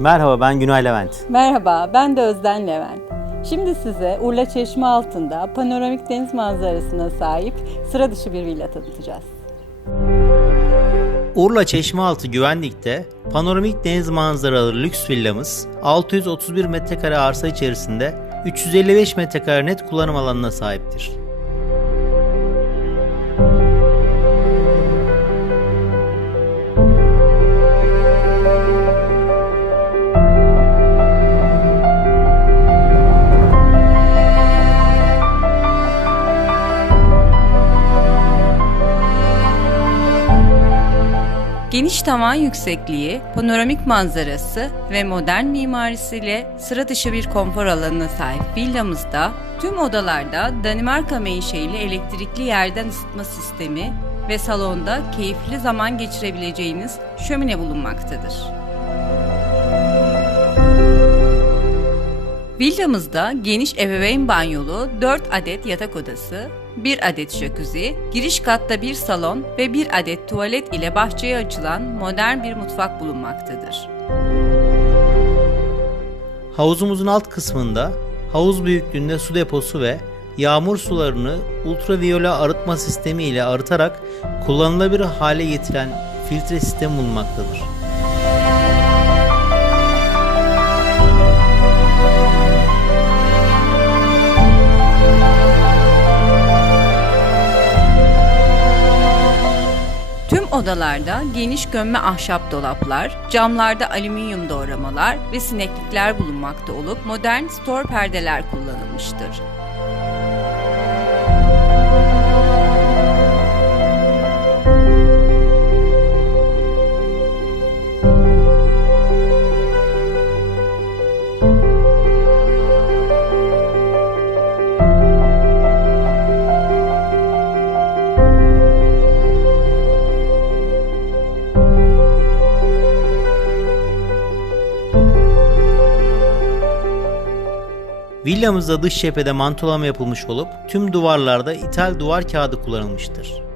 Merhaba ben Günay Levent. Merhaba, ben de Özden Levent. Şimdi size Urla Çeşme altında panoramik deniz manzarasına sahip sıra dışı bir villa tanıtacağız. Urla Çeşmealtı Güvenlik'te panoramik deniz manzaralı lüks villamız 631 metrekare arsa içerisinde 355 metrekare net kullanım alanına sahiptir. Geniş tavan yüksekliği, panoramik manzarası ve modern mimarisiyle sıra dışı bir konfor alanına sahip villamızda tüm odalarda Danimarka menşeili elektrikli yerden ısıtma sistemi ve salonda keyifli zaman geçirebileceğiniz şömine bulunmaktadır. Villamızda geniş ebeveyn banyolu 4 adet yatak odası, 1 adet jacuzzi, giriş katta bir salon ve 1 adet tuvalet ile bahçeye açılan modern bir mutfak bulunmaktadır. Havuzumuzun alt kısmında havuz büyüklüğünde su deposu ve yağmur sularını ultraviyole arıtma sistemi ile arıtarak kullanılabilir hale getiren filtre sistemi bulunmaktadır. Odalarda geniş gömme ahşap dolaplar, camlarda alüminyum doğramalar ve sineklikler bulunmakta olup modern stor perdeler kullanılmıştır. Villamızda dış cephede mantolama yapılmış olup tüm duvarlarda ithal duvar kağıdı kullanılmıştır.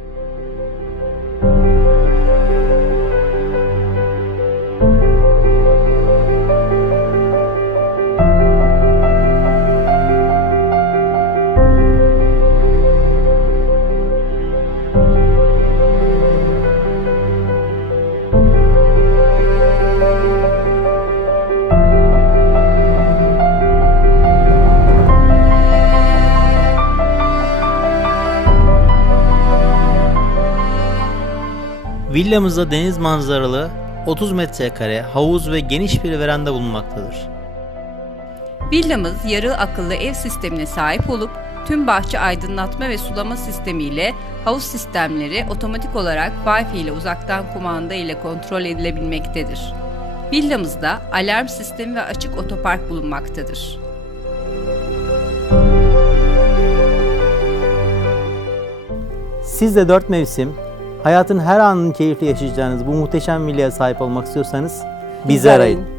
Villamızda deniz manzaralı 30 metrekare havuz ve geniş bir veranda bulunmaktadır. Villamız yarı akıllı ev sistemine sahip olup tüm bahçe aydınlatma ve sulama sistemiyle havuz sistemleri otomatik olarak Wi-Fi ile uzaktan kumanda ile kontrol edilebilmektedir. Villamızda alarm sistemi ve açık otopark bulunmaktadır. Siz de 4 mevsim, hayatın her anını keyifli yaşayacağınız bu muhteşem villaya sahip olmak istiyorsanız bizi arayın.